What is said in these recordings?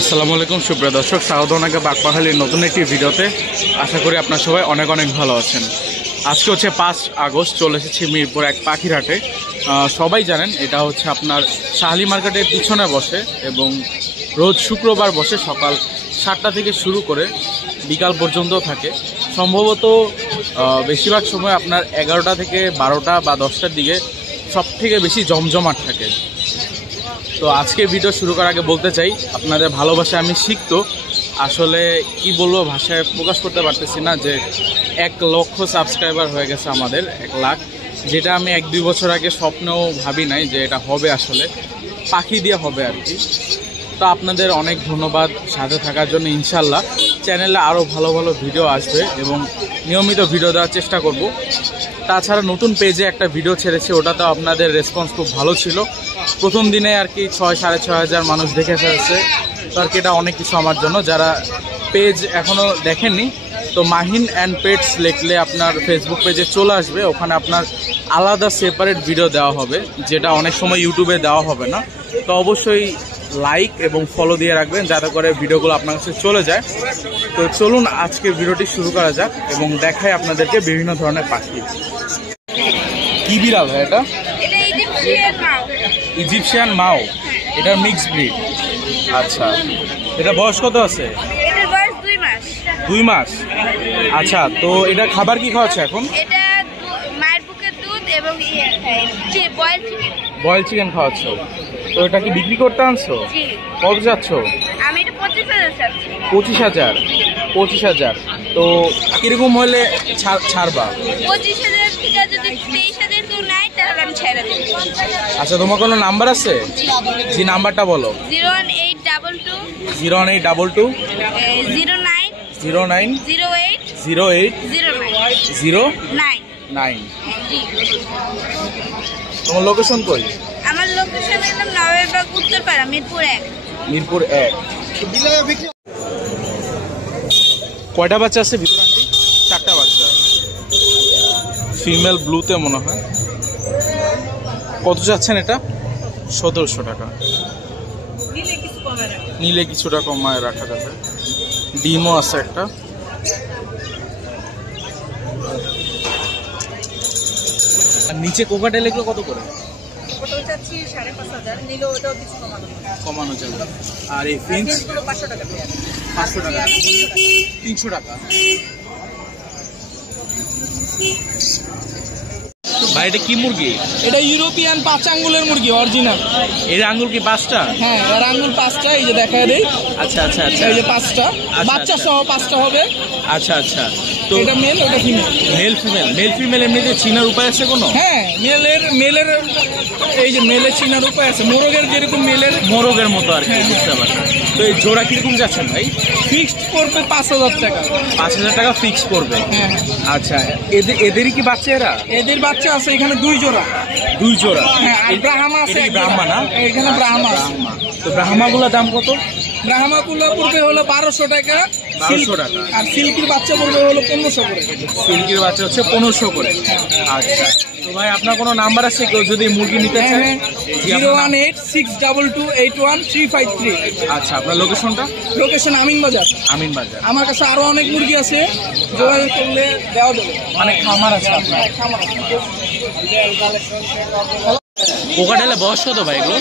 আসসালামু আলাইকুম সুপ্রিয় দর্শক, স্বাগত আপনাকে বাগপাখালির নতুন একটি ভিডিওতে। আশা করি আপনার সবাই অনেক অনেক ভালো আছেন। আজকে হচ্ছে 5 আগস্ট, চলে এসেছি মিরপুর এক পাখির হাটে। সবাই জানেন এটা হচ্ছে আপনার শাহালি মার্কেটের পিছনে বসে এবং রোজ শুক্রবার বসে সকাল 7টা থেকে শুরু করে বিকাল পর্যন্ত থাকে। সম্ভবত বেশিরভাগ সময় আপনার 11টা থেকে 12টা বা 10টার দিকে সব থেকে বেশি জমজমাট থাকে। তো আজকে ভিডিও শুরু করার আগে বলতে চাই, আপনাদের ভালোবাসা আমি শিখত, আসলে কি বলবো ভাষায় প্রকাশ করতে পারতেছি না, যে 1 লক্ষ সাবস্ক্রাইবার হয়ে গেছে আমাদের, 1 লাখ, যেটা আমি 1-2 বছর আগে স্বপ্নেও ভাবি নাই যে এটা হবে, আসলে পাখি দিয়ে হবে আর কি। তো আপনাদের অনেক ধন্যবাদ সাথে থাকার জন্য। ইনশাল্লাহ চ্যানেলে আরও ভালো ভালো ভিডিও আসবে এবং নিয়মিত ভিডিও দেওয়ার চেষ্টা করব। তাছাড়া নতুন পেজে একটা ভিডিও ছেড়েছি, ওটাতেও আপনাদের রেসপন্স খুব ভালো ছিল। প্রথম দিনে আর কি 6-6.5 হাজার মানুষ দেখে ফেলেছে। তো আর কি এটা অনেক কিছু আমার জন্য। যারা পেজ এখনও দেখেননি, তো মাহিন অ্যান্ড পেটস লিখলে আপনার ফেসবুক পেজে চলে আসবে। ওখানে আপনার আলাদা সেপারেট ভিডিও দেওয়া হবে, যেটা অনেক সময় ইউটিউবে দেওয়া হবে না। তো অবশ্যই লাইক এবং ফলো দিয়ে রাখবেন, যাতে করে ভিডিওগুলো আপনার কাছে চলে যায়। তো চলুন আজকে ভিডিওটি শুরু করা যাক এবং দেখাই আপনাদেরকে বিভিন্ন ধরনের পাখি। কি বিড়াল হয় এটা? ইজিপশিয়ান মাও, এটা মিক্সড ব্রিড। আচ্ছা, এটা বয়স কত আছে? 2 মাস। আচ্ছা, তো এটা খাবার কি খাওয়াচ্ছে এখন? এটা মায়ের বুকের দুধ এবং বয়েল চিকেন খাওয়াচ্ছ। তো এটা কি বিক্রি করতে আনছো? কত যাচ্ছ? আমি এটা 25,000 চাচ্ছি। 25,000। তো কিরকম হলে ছাড়বা? 25,000 থেকে যদি 23,000 কেউ নেয় তাহলে আমি ছেড়ে দেব। আচ্ছা, তোমার কোনো নাম্বার আছে? জি, নাম্বারটা বলো। 01822 01822 09 08 09। তোমার লোকেশন কই? আমার লোকেশন একদম নবাববাগ উত্তরপাড়া, মিরপুর 1। মিরপুর 1। কয়টা বাচ্চা আছে ভিতরে আন্টি? 4টা বাচ্চা, ফিমেল ব্লুতে মনে হয়। কত যাচ্ছেন এটা? 1700 টাকা। নিলে কিছুটা কমায় রাখা যাবে। ডিমও আছে একটা। আর নিচে কোকাটেল এগুলো কত করে? কমানো যাবে। আর এই ফিঞ্চ 500 টাকা। 300 টাকা। ভাই এটা কি মুরগি? এটা ইউরোপিয়ান 5 আঙ্গুলের মুরগি, অরিজিনাল। এর আঙ্গুল কি 5টা? হ্যাঁ, এর আঙ্গুল 5টা, এই যে দেখায় দেই। আচ্ছা আচ্ছা আচ্ছা, এই যে 5টা বাচ্চা সহ 5টা হবে। আচ্ছা আচ্ছা, তো এটা মেল, ওটা ফিমেল। মেল ফিমেল এমনিতে চিনার উপায় আছে কোনো? হ্যাঁ, মেলের এই যে মেলের চিনার উপায় আছে, মোরগের যেরকম মোরগের মতো আর কি, বুঝতে পারছি। তো এই জোড়া কিরকম যাচ্ছেন ভাই? ফিক্সড করবে 5,000 টাকা। 5,000 টাকা ফিক্স করবে। হ্যাঁ। আচ্ছা, এদেরই কি বাচ্চা? এদের বাচ্চা আছে এখানে 2 জোড়া। 2 জোড়া? হ্যাঁ, আর ব্রাহ্মা আছে। ব্রাহ্মা না? এখানে ব্রাহ্মা আছে। তো ব্রাহ্মাগুলোর দাম কত? ব্রাহ্মাগুলো পড়বে হলো 1200 টাকা। 1200 টাকা। আর সিল্কির বাচ্চা পড়বে হলো 1500 করে। সিল্কির বাচ্চা হচ্ছে 1500 করে। আচ্ছা, তো ভাই আপনার কোনো নাম্বার আছে, কেউ যদি মুরগি নিতে চায়? 018-622-81-353। আচ্ছা, আপনার লোকেশনটা? লোকেশন আমিন বাজার। আমার কাছে আরো অনেক মুরগি আছে, যোগাযোগ করলে দেওয়া যাবে। মানে খামার আছে আপনার? কোকাটেলের বয়স কত ভাই এগুলো?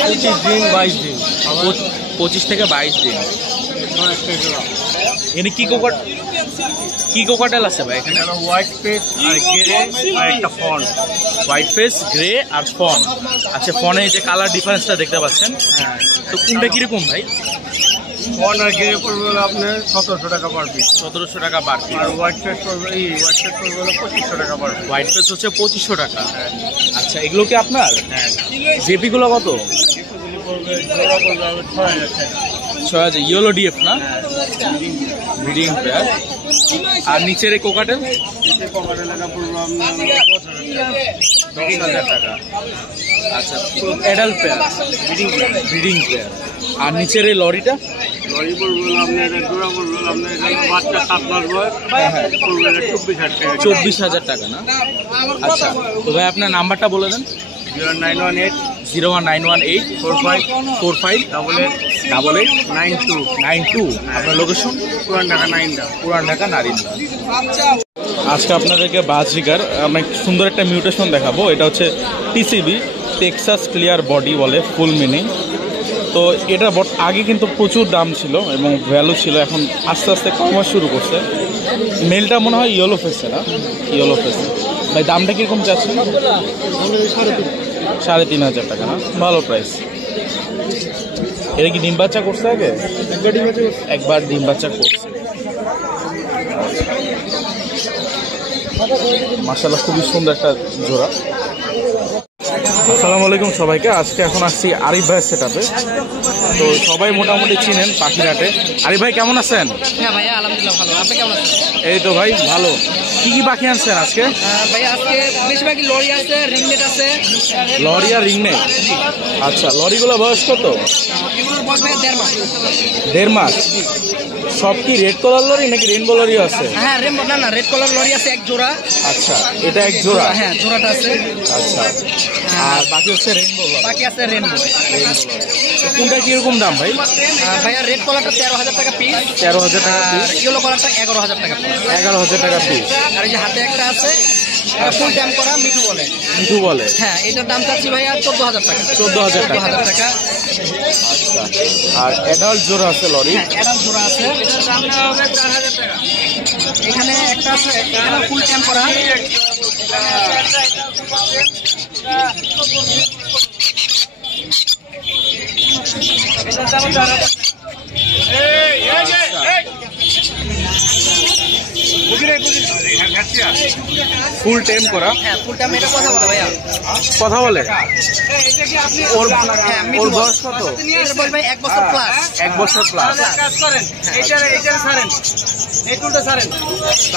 25 দিন 22 দিন। 25 থেকে 22 দিন। এখানে কি কোকাটেল আছে ভাই এখানে? হোয়াইট ফেস আর গ্রে আর একটা ফন। হোয়াইট ফেস, গ্রে আর ফন। আচ্ছা, ফনে যে কালার ডিফারেন্সটা দেখতে পাচ্ছেন, হ্যাঁ, তো কোনটা কিরকম ভাই? ফন আর গ্রে পড়বে হলো আপনার 1700 টাকা পার পিস। 1700 টাকা পার পিস। আর হোয়াইট ফেস পড়বে হলো 2500 টাকা পার পিস। হোয়াইট ফেস হচ্ছে 2500 টাকা। আচ্ছা, এগুলো কি আপনার? হ্যাঁ। জেপিগুলো কত? 6,000। ইয়েলো ডিএফ না? Breeding pair. আর নিচের এই কোকাটেল? কোকাটেল 10,000 টাকা। আচ্ছা, অ্যাডাল্ট পেয়ার, ব্রিডিং পেয়ার। আর নিচের এই লরিটা? লরি পড়বে আপনার জোড়া পড়বে আপনার বাচ্চা 7 মাস বয়স। হ্যাঁ, পড়বে 24,000 টাকা। 24,000 টাকা না? আচ্ছা, তো ভাই আপনার নাম্বারটা বলে দেন। 01918 019184545888। 889292। আপনার লোকেশন? পুরান ঢাকা নাইন্দা। পুরান ঢাকা নারিন্দা। আজকে আপনাদেরকে বাজিকার অনেক সুন্দর একটা মিউটেশন দেখাবো। এটা হচ্ছে টিসিবি, টেক্সাস ক্লিয়ার বডি বলে ফুল মিনিং। তো এটা আগে কিন্তু প্রচুর দাম ছিল এবং ভ্যালু ছিল, এখন আস্তে আস্তে কমা শুরু করছে। মেলটা মনে হয় ইয়েলো ফেসে, না? ইয়েলো ফেসে। ভাই দামটা কীরকম চাচ্ছেন? 3,500 টাকা, না? ভালো প্রাইস। এটা কি ডিম বাচ্চা করছে আগে? একবার ডিম বাচ্চা করছে। মাশাআল্লাহ, খুবই সুন্দর একটা জোড়া। আসসালামু আলাইকুম সবাইকে। আজকে এখন আসছি আরিফ ভাইয়ের সেটআপে। তো সবাই মোটামুটি চিনেন পাখিরহাটে। আরিফ ভাই কেমন আছেন? হ্যাঁ ভাইয়া, আলহামদুলিল্লাহ ভালো। আপনি কেমন আছেন? এই তো ভাই ভালো। কি কি পাখি আনছেন আজকে? ভাইয়া আজকে বেশিরভাগই লরি আছে, রিংনেট আছে। লরি আর রিংনেট? আচ্ছা, লরিগুলো বয়স কত? এগুলোর বয়স ভাইয়া 1.5 মাস। 1.5 মাস। সব কি রেড কালার লরি নাকি রেইনবো লরিও আছে? হ্যাঁ রেইনবো, না রেড কালার লরি আছে এক জোড়া। আচ্ছা, এটা এক জোড়া? হ্যাঁ, জোড়াটা আছে। আচ্ছা, আর বাকি হচ্ছে রেইনবো লরি। বাকি আছে রেইনবো। কোনটা কিরকম দাম ভাই? ভাইয়া রেড কালারটা 13,000 টাকা পিস। 13,000 টাকা পিস। ইয়েলো কালারটা 11,000 টাকা পিস। 11,000 টাকা পিস। আর এই যে হাতে একটা আছে, ফুল ট্যাম করা, মিঠু বলে। মিঠু বলে? হ্যাঁ, এটার দাম চাচ্ছি ভাইয়া 14,000 টাকা। 14,000 টাকা। 14,000 টাকা। আচ্ছা, আর অ্যাডাল্ট জোড়া আছে লরি? হ্যাঁ, অ্যাডাল্ট জোড়া আছে। এটার দাম হবে 4,000 টাকা। এখানে একটা আছে, এটা ফুল ট্যাম করা। ফুল টেম করা? হ্যাঁ, ফুল ট্যাম। এটা কথা বলে ভাইয়া? কথা বলে? ওর হ্যাঁ, ওর বয়স কত? এটার বয়স ভাই 1 বছর প্লাস। 1 বছর প্লাস। কাজ করেন, এইটা ছাড়েন, এই টুলটা ছাড়েন।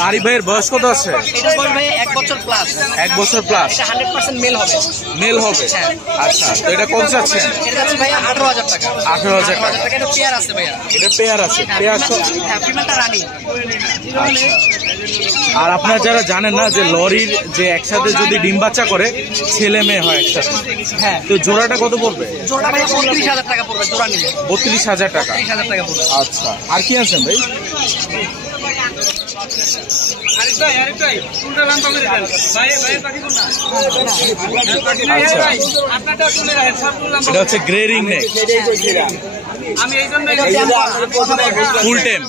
আরিফ ভাইয়ের বয়স কত আছে? এটার বয়স ভাই 1 বছর প্লাস। 1 বছর প্লাস। এটা 100% মেল হবে। মেল হবে? হ্যাঁ। আচ্ছা, তো এটা কত যাচ্ছেন? এর কাছে ভাইয়া 18,000 টাকা। 18,000 টাকা। এটা পেয়ার আছে ভাইয়া। এটা পেয়ার আছে? পেয়ার। হ্যাঁ, ফিমেলটা রানী। আচ্ছা, আর আপনারা যারা জানেন না যে লরির যে একসাথে যদি ডিম বাচ্চা করে ছেলে মেয়ে হয় একসাথে, হ্যাঁ, তো জোড়াটা কত পড়বে? জোড়া ভাই 32,000 টাকা পড়বে জোড়া নিলে। 32,000 টাকা। 30,000 টাকা পড়বে। আচ্ছা, আর কি আছেন ভাই? আরিফ ভাই টুলটা লাম্বা করে দেন ভাই। পাখি কোন না? আচ্ছা, আপনারটা টুলে রাখেন, সব টুল লাম্বা। এটা হচ্ছে গ্রে রিং নেক। আমি এই জন্য ফুল টেম।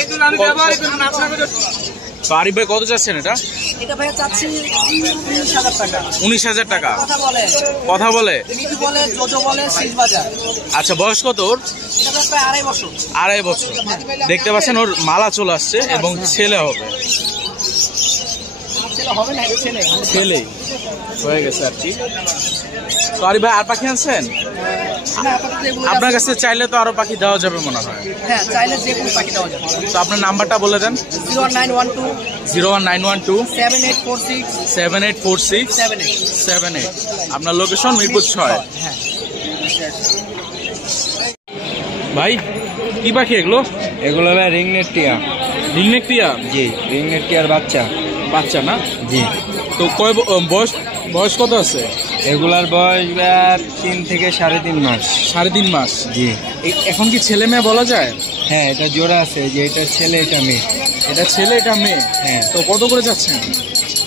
এই টুল আমি ব্যবহার করি না। আপনাদের তো আরিফ ভাই কত যাচ্ছেন এটা? এটা ভাইয়া চাচ্ছি 19,000 টাকা। 19,000 টাকা। কথা বলে, কথা বলে? মিঠু বলে, জোজো বলে, শীষ বাজার। আচ্ছা, বয়স কত ওর? এটা প্রায় 2.5 বছর। 2.5 বছর। দেখতে পাচ্ছেন ওর মালা চলে আসছে এবং ছেলে হবে। ছেলে হবে না, এটা ছেলে। ছেলেই হয়ে গেছে আর কি। তো আরিফ ভাই আর পাখি আনছেন? না, আপাতত এগুলো আপনার আছে। কাছে চাইলে তো আরো পাখি দেওয়া যাবে মনে হয়। হ্যাঁ, চাইলে যে কোনো পাখি দেওয়া যাবে। তো আপনার নাম্বারটা বলে দেন। 01912 01912 7846 7846 78। 78। আপনার লোকেশন মিরপুর 6। হ্যাঁ, ভাই কি পাখি এগুলো? এগুলো ভাই রিংনেট টিয়া। রিংনেক টিয়া? জি, রিংনেট টিয়ার বাচ্চা। বাচ্চা না? জি। তো কয় বয়স কত আছে? এগুলার বয়স 3 থেকে 3.5 মাস। 3.5 মাস। জি। এখন কি ছেলে মেয়ে বলা যায়? হ্যাঁ, এটা জোড়া আছে, যে এটা ছেলে এটা মেয়ে। এটা ছেলে এটা মেয়ে? হ্যাঁ। তো কত করে যাচ্ছেন?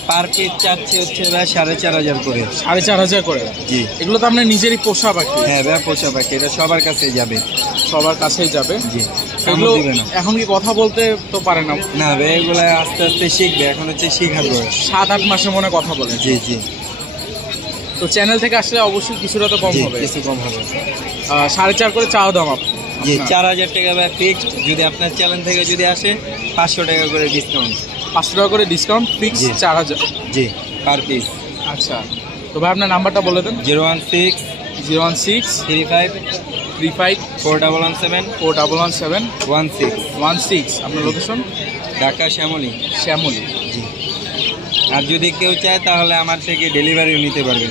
পার পিস চাচ্ছে হচ্ছে ভাই 4,500 করে। 4,500 করে? জি। এগুলো তো আপনার নিজেরই পোষা পাখি? হ্যাঁ ভাই, পোষা পাখি, এটা সবার কাছে যাবে। সবার কাছেই যাবে? জি। এগুলো দিবে না। এখন কি কথা বলতে তো পারে না? না ভাই, এগুলো আস্তে আস্তে শিখবে, এখন হচ্ছে শিখার বয়স। 7-8 মাসে মনে কথা বলে? জি জি। তো চ্যানেল থেকে আসলে অবশ্যই কিছুটা তো কম জি, হবে? কিছু কম হবে। 4.5 করে চাওয়া দাম জি, 4,000 টাকা ভাই ফিক্সড। যদি আপনার চ্যানেল থেকে যদি আসে 500 টাকা করে ডিসকাউন্ট। 500 টাকা করে ডিসকাউন্ট, ফিক্স জি। 4,000। জি, পার পিস। আচ্ছা, তো ভাই আপনার নাম্বারটা বলে দেন। 016 016 35 35 4117 4117 16। 16। আপনার লোকেশন? ঢাকা শ্যামলী। শ্যামলী। জি। আর যদি কেউ চায় তাহলে আমার থেকে ডেলিভারিও নিতে পারবেন।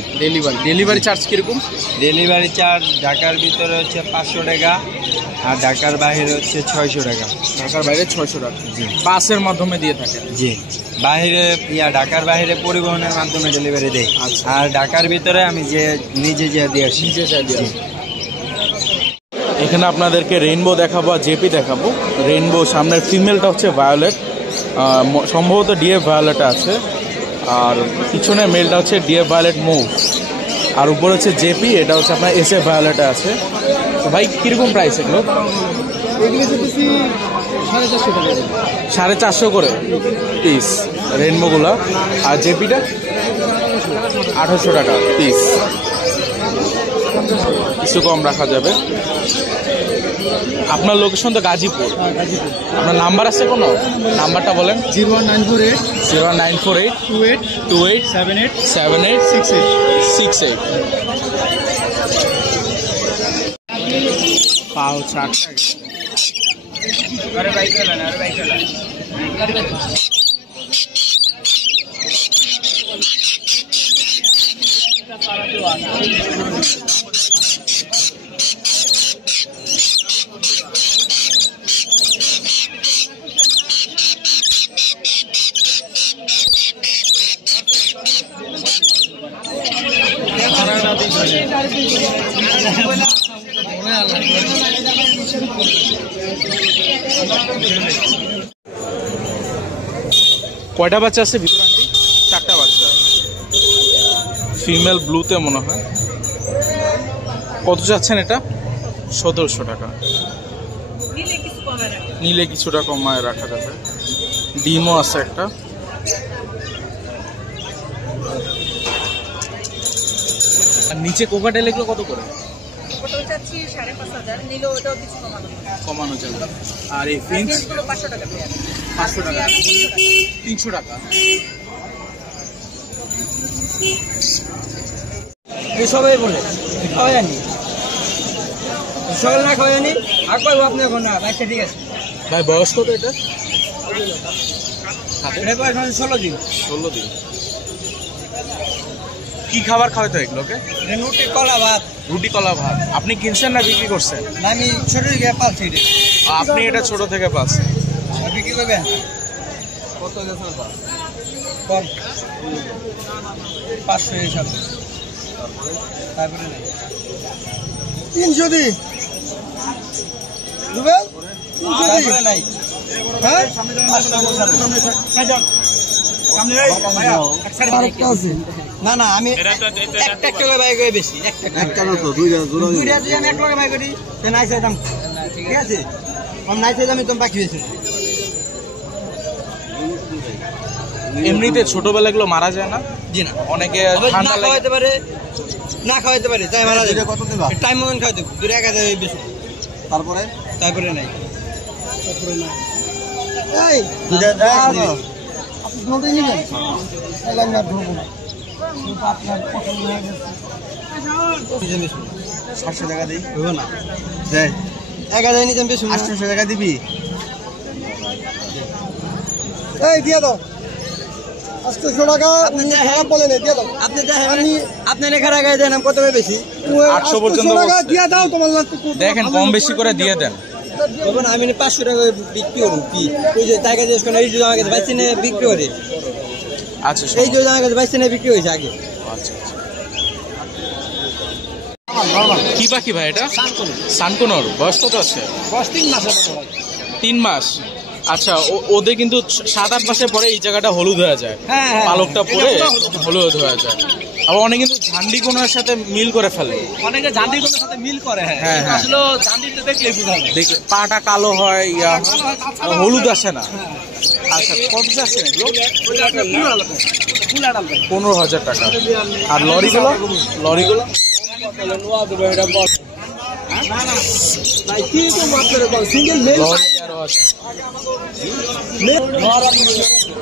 ডেলিভারি চার্জ কিরকম? ডেলিভারি চার্জ ঢাকার ভিতরে হচ্ছে 500 টাকা, আর ঢাকার বাইরে হচ্ছে 600 টাকা। ঢাকার বাইরে 600 টাকা। জি। বাসের মাধ্যমে দিয়ে থাকেন? জি। বাইরে ঢাকার বাইরে পরিবহনের মাধ্যমে ডেলিভারি দেয়। আর ঢাকার ভিতরে আমি নিজে দিয়ে আসি। নিজে চাই দিয়ে আসি। এখানে আপনাদেরকে রেইনবো দেখাবো আর জেপি দেখাবো। রেইনবো সামনের ফিমেলটা হচ্ছে ভায়োলেট, সম্ভবত ডিএফ ভায়োলেট আছে, আর পিছনে মেলটা হচ্ছে ডিএফ ভায়োলেট মুভ, আর উপরে হচ্ছে জেপি, এটা হচ্ছে আপনার এসএফ ভায়োলেটে আছে। তো ভাই কীরকম প্রাইস এগুলো? 450 করে পিস রেইনবোগুলা, আর জেপিটা 1800 টাকা পিস, কিছু কম রাখা যাবে। আপনার লোকেশন তো গাজীপুর, আপনার নাম্বার আছে কোনো? নাম্বারটা বলেন। 094809488 28787868 পাও চাট। কয়টা বাচ্চা আছে ভিতরে আন্টি? 4টা বাচ্চা, ফিমেল ব্লুতে মনে হয়। কত চাচ্ছেন এটা? 1700 টাকা। নিলে কিছুটা কমায় রাখা যাবে। ডিমও আছে একটা। আর নিচে কোকাটেল এগুলো কত করে? কমানো যাবে। আর এই ফিঞ্চ 500 টাকা, 300 টাকা। সবাই বলে খাওয়া জানি, সকাল না খাওয়া জানি আর পাইবো আপনি এখন না। আচ্ছা ঠিক আছে ভাই, বয়স কত এটা? 16 দিন। 16 দিন। কি খাবার খাওয়াতে হয় এগুলোকে? রুটি কলা ভাত। রুটি কলা ভাত। আপনি কিনছেন না বিক্রি করছেন? না, আমি ছোট থেকে পালছি। আপনি এটা ছোট থেকে পাচ্ছেন, বিক্রি করবেন কত? কম 500 হিসাব, তারপরে 300 দিন নাই। হ্যাঁ না না, আমি একটা করে বাই করে বেশি, একটা দুইটা যদি আমি 1 লগে বাই করি নাই চাইতাম, ঠিক আছে? আমি নাই চাইতাম তুমি বাকি বেশি। এমনিতে ছোটবেলা এগুলো মারা যায় না? জি না, অনেকে ঠান্ডা খাওয়াইতে পারে, না খাওয়াইতে পারে, তাই মারা যায়। কত দেবা? টাইম মতন খাওয়াইতে 2-1000 বেশি। তারপরে নাই, তারপরে নাই। এই দুইটা আপনি ধরে নিবেন, তাহলে আমি আর ধরবো না। আপনার পছন্দ হয়ে গেছে 700 টাকা দিই, হবে না? দেয় 1000 নিতাম বেশি, 800 টাকা দিবি। এই দিয়ে দাও 800 টাকা। আপনি বলেন দিয়ে দাও, আপনি আপনি লেখার আগে দেন, কত বেশি? 800 পর্যন্ত দিয়ে দাও। তোমার দেখেন কম বেশি করে দিয়ে দেন। তখন আমি 500 টাকা বিক্রি করবো। কি ওই যে তাই কাছে এই যে আমার কাছে 22 টাকা বিক্রি করে। আচ্ছা, এই যে আমার কাছে 22 টাকা বিক্রি হয়েছে আগে। আচ্ছা, কি পাখি ভাই এটা? সানকোনর। বয়স কত আছে? 3 মাস। 3 মাস। আচ্ছা, ওদের কিন্তু 7-8 মাসের পরে এই জায়গাটা হলুদ হয়ে যায়, পালকটা পরে হলুদ হয়ে যায়। আবার অনেকে কিন্তু ঝান্ডি কোনার সাথে মিল করে ফেলে, অনেকে ঝান্ডি কোনার সাথে মিল করে। হ্যাঁ, আসলে ঝান্ডিতে দেখলে বুঝা যায়, দেখলে পাটা কালো হয়, হলুদ আসে না। আচ্ছা, কত যাচ্ছেন এগুলো? 15,000 টাকা। আর লরিগুলো?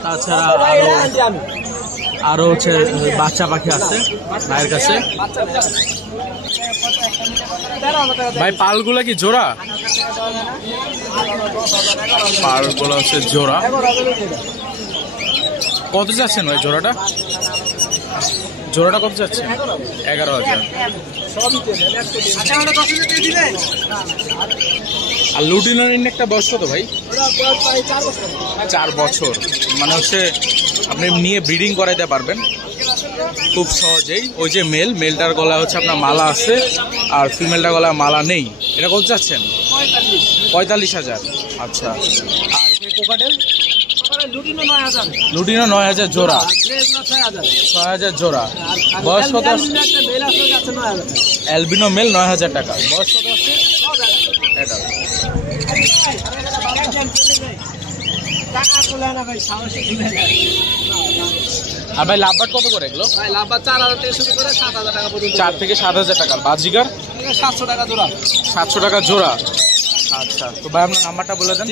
তাছাড়া আরো হচ্ছে বাচ্চা পাখি আছে ভাইয়ের কাছে। ভাই, পালগুলা কি জোড়া? পালগুলো হচ্ছে জোড়া। কত যাচ্ছেন ভাই জোড়াটা? জোড়াটা কত যাচ্ছে? 11,000। আর লুটিনোর একটা বয়স কত ভাই? 4 বছর। মানে হচ্ছে আপনি নিয়ে ব্রিডিং করাইতে পারবেন। খুব সহজেই। ওই যে মেলটার গলায় হচ্ছে আপনার মালা আছে, আর ফিমেলটার গলায় মালা নেই। এটা কত চাচ্ছেন? 45,000। আচ্ছা। আর এখানে কোকাটেল? লুটিনো 9,000 জোড়া, 6,000 জোড়া। বয়স কত? অ্যালবিনো মেল 9,000 টাকা। বয়স কত আছে? এটা আর ভাই লাভবাট কত করে এগুলো? 4 থেকে 7,000 টাকা। বাজিগার 700 টাকা জোড়া। 700 টাকা জোড়া। আচ্ছা, তো ভাই আপনার নাম্বারটা বলে দেন।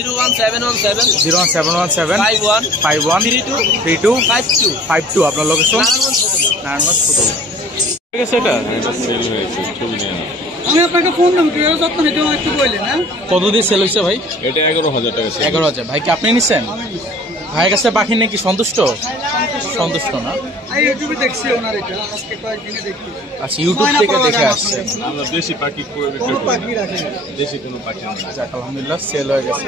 01717 51 32 52। আপনার লোকেশন? নারায়ণগঞ্জ ফুটবল। ঠিক আছে। আমি আপনাকে ফোন নাম্বার যত্ন নিতে একটু বললেন। হ্যাঁ, কত দিয়ে সেল হয়েছে ভাই? এটা 11,000 টাকা। 11,000। ভাই কি আপনি নিচ্ছেন? ভাইয়ের কাছে পাখি নাকি সন্তুষ্ট? সন্তুষ্ট না। ইউটিউবে দেখছি ওনার এটা, আজকে কয়েকদিনে দেখি। আচ্ছা, ইউটিউব থেকে দেখে আসছে। আমরা দেশি পাখি করে বিক্রি করি। পাখি রাখেন, দেশি কোনো পাখি না। যাক আলহামদুলিল্লাহ, সেল হয়ে গেছে।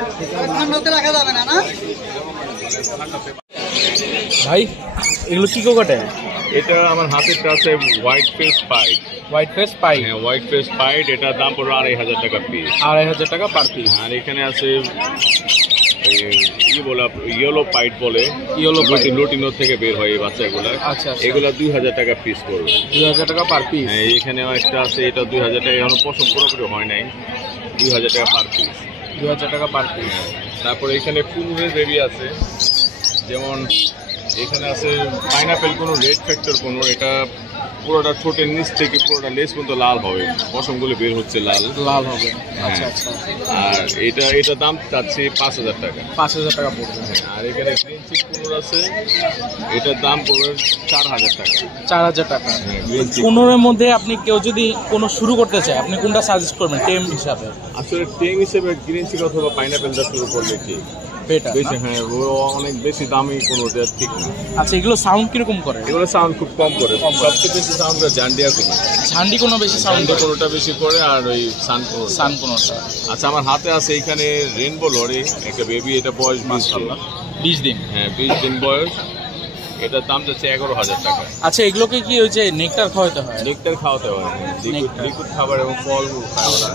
ঠান্ডাতে রাখা যাবে না, না ভাই এগুলো কি কোকাটে? এটা আমার হাতের কাছে white face pied. White face pied? হ্যাঁ, হোয়াইট ফেস পাইট। এটার দাম পড়বে 2,500 টাকা পিস। 2,500 টাকা পার পিস। আর এখানে আছে কি বলে, ইয়েলো পাইট বলে। ইয়েলো পাইট লুটিনো থেকে বের হয় এই বাচ্চাগুলো। আচ্ছা, এগুলা 2,000 টাকা পিস পড়বে। 2,000 টাকা পার পিস। হ্যাঁ, এখানে একটা আছে, এটা 2,000 টাকা। এখনো পছন্দ পুরোপুরি হয় নাই। 2,000 টাকা পার পিস। 2,000 টাকা পার পিস। তারপরে এখানে কুনুরের বেবি আছে, যেমন এখানে আছে পাইনাপেল কোনো, রেড ফ্যাক্টর কোনো। এটা পুরোটা ঠোঁটের নিচ থেকে পুরোটা লেস পর্যন্ত লাল হবে, পশমগুলো বের হচ্ছে লাল লাল হবে। হ্যাঁ। আচ্ছা আচ্ছা। আর এটা দাম চাচ্ছে 5,000 টাকা। 5,000 টাকা পড়বে। আর এখানে গ্রিন চিক কুনুর আছে, এটার দাম পড়বে 4,000 টাকা। 4,000 টাকা। গ্রিন চিক কোনোর মধ্যে আপনি কেউ যদি কোনো শুরু করতে চায়, আপনি কোনটা সাজেস্ট করবেন টেম হিসাবে? আসলে টেং হিসেবে গ্রিন চিক অথবা পাইনাপেলটা শুরু করলে ঠিক বেটার। বেশি। হ্যাঁ, ও অনেক বেশি দামি কোনোটা ঠিক না। আচ্ছা, এগুলো সাউন্ড কিরকম করে? এগুলো সাউন্ড খুব কম করে। সবচেয়ে বেশি সাউন্ড করে জান্ডিয়া কোনো। ঝান্ডি কোনো বেশি সাউন্ড জান্ডিয়া কোনোটা বেশি করে, আর ওই সান কোনোটা। আচ্ছা, আমার হাতে আছে এখানে রেনবো লরি একটা বেবি। এটা বয়স মাশাআল্লাহ 20 দিন। হ্যাঁ, 20 দিন বয়স। এটার দাম যাচ্ছে 11,000 টাকা। আচ্ছা, এগুলোকে কি ওই যে নেকটার খাওয়াতে হয়? নেকটার খাওয়াতে হয়, লিকুইড খাবার এবং ফলমূল খায় ওরা।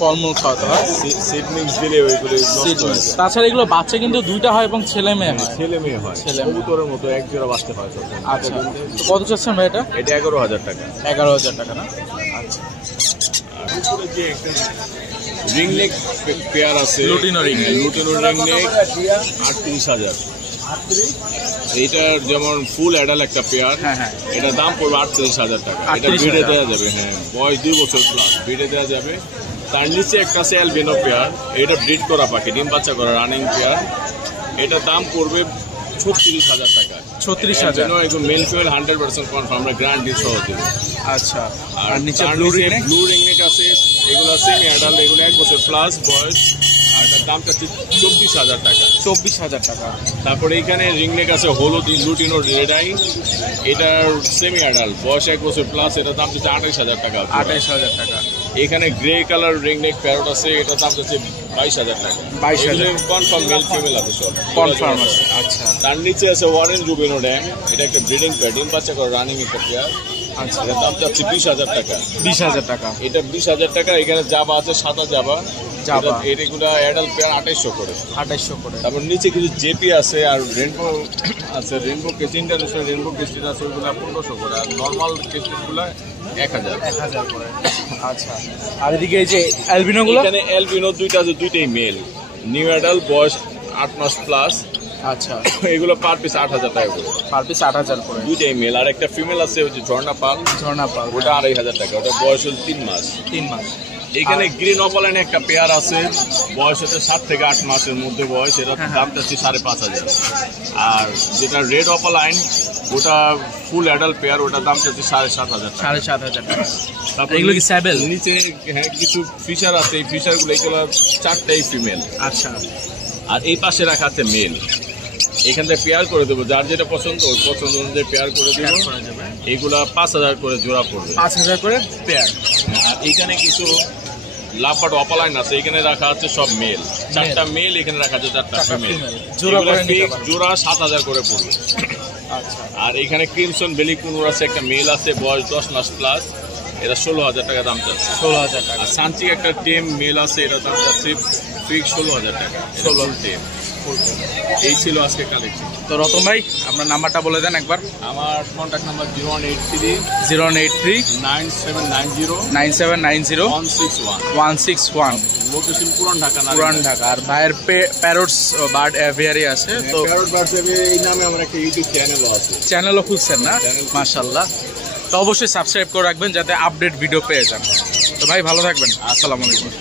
ফলমূল খাওয়াতে হয়। সিড মিক্স দিলে ওইগুলো নষ্ট হয়ে যায়। তাছাড়া এগুলো বাচ্চা কিন্তু 2টা হয় এবং ছেলে মেয়ে হয়। ছেলে মেয়ে হয়, কবুতরের মতো এক জোড়া বাঁচতে হয় সবসময়। আচ্ছা, তো কত চাচ্ছেন ভাই এটা? এটা 11,000 টাকা। 11,000 টাকা না? আচ্ছা। আর উপরে যে একটা রিং নেক পেয়ার আছে, lutino ring neck. Lutino ring neck 38,000। এইটার যেমন ফুল অ্যাডাল একটা পেয়ার। হ্যাঁ হ্যাঁ। এটার দাম পড়বে 38,000 টাকা। এটা 38,000 বিডে দেওয়া যাবে। হ্যাঁ, বয়স 2 বছর প্লাস, বিডে দেওয়া যাবে। তার নিচে একটা আছে অ্যালবিনো পেয়ার। এটা ব্রিড করা পাখি, ডিম বাচ্চা করা রানিং পেয়ার। এটার দাম পড়বে 36,000 টাকা। 36,000। একদম মেল ফিমেল 100% কনফার্ম, আমরা গ্যারান্টি সহ দেব। আচ্ছা, আর আর নিচে তার ব্লু নিচে ring neck? Blue ring neck আছে, এগুলো সেমি অ্যাডাল্ট, এগুলো 1 বছর প্লাস বয়স। আর এটার দামটা 24,000 টাকা। 24,000 টাকা। তারপরে এখানে রিং নেক আছে হলুদ লুটিনো রেড আই। এটার সেমি অ্যাডাল্ট, বয়স 1 বছর প্লাস। এটার দাম হচ্ছে 28,000 টাকা। 28,000 টাকা। এখানে grey colour ring neck parrot আছে, এটার দাম হচ্ছে 22,000 টাকা। 22,000 কনফার্ম মেল ফিমেল আছে সব, কনফার্ম আছে। আচ্ছা তার নিচে আছে অরেঞ্জ রুবিনো ড্যাম। এটা একটা ব্রিডিং পেয়ার, ডিম বাচ্চা করে রানিং একটা পেয়ার। আচ্ছা, এটার দাম চাচ্ছে 20,000 টাকা। 20,000 টাকা। এটা 20,000 টাকা। এখানে জাবা আছে, সাদা জাবা। জাবা। এগুলা অ্যাডাল্ট পেয়ার 2800 করে। 2800 করে। তারপর নিচে কিছু জেপি আছে, আর রেনবো আছে, রেনবো কেস ইন্টারন্যাশনাল রেনবো কেস্টিট আছে, ওইগুলো 1500 করে। আর নর্মাল কেস্টিটগুলো 1000 করে। আচ্ছা, আর এদিকে এই যে অ্যালবিনোগুলো? এখানে অ্যালবিনো দুইটা আছে, দুইটাই মেল, নিউ অ্যাডাল্ট, বয়স 8 মাস প্লাস। আচ্ছা, এগুলো পার পিস 8,000 টাকা করে। পার পিস 8,000 করে। দুইটাই মেল। আর একটা ফিমেল আছে, ওই যে ঝর্ণা পাল। ঝর্ণা পাল, ওটা 2,500 টাকা। ওটা বয়স হল 3 মাস। 3 মাস। এখানে গ্রিন অপালাইন একটা পেয়ার আছে, বয়স হচ্ছে 7 থেকে 8 মাসের মধ্যে বয়স। এটা দাম চাচ্ছি 5,500। আর যেটা রেড অপালাইন, ওটা ফুল অ্যাডাল্ট পেয়ার, ওটার দাম চাচ্ছি 7,500 টাকা। 7,500 টাকা। তারপর এগুলো কি স্যাবেল? নিচে হ্যাঁ কিছু ফিশার আছে, এই ফিশারগুলো এগুলো 4টাই ফিমেল। আচ্ছা, আর এই পাশে রাখা আছে মেল। এখান থেকে পেয়ার করে দেবো, যার যেটা পছন্দ ওই পছন্দ অনুযায়ী পেয়ার করে দেবো। এইগুলা 5,000 করে জোড়া পড়বে। 5,000 করে পেয়ার। আর এখানে কিছু লাভবাট অপালাইন আছে, এখানে রাখা আছে সব মেল। 4টা মেল, এখানে রাখা আছে 4টা ফিমেল। জোড়া করে নিতে পারবে। জোড়া 7,000 করে পড়বে। আচ্ছা আর এখানে ক্রিমসন বেলি কুনুর আছে, একটা মেল আছে, বয়স 10 মাস প্লাস, এটা 16,000 টাকা দাম চাচ্ছে। 16,000 টাকা। আর সানচিক একটা টেম মেল আছে, এটা দাম চাচ্ছে ফিক্স 16,000 টাকা। 16 টেম। এই ছিল আজকে কালেকশন। তো রতন ভাই আপনার নাম্বারটা বলে দেন একবার। আমার কন্ট্যাক্ট নাম্বার 0183 0183 9790 9790 161। 161। লোকেশন পুরান ঢাকা। পুরান ঢাকা। আর ভাইয়ের প্যারটস বার্ড অ্যাভিয়ারি আছে, তো প্যারট বার্ডস এই নামে আমার একটা ইউটিউব চ্যানেলও আছে। চ্যানেলও খুলছেন না? মাশাআল্লাহ। তো অবশ্যই সাবস্ক্রাইব করে রাখবেন যাতে আপডেট ভিডিও পেয়ে যান। তো ভাই ভালো থাকবেন, আসসালামু আলাইকুম।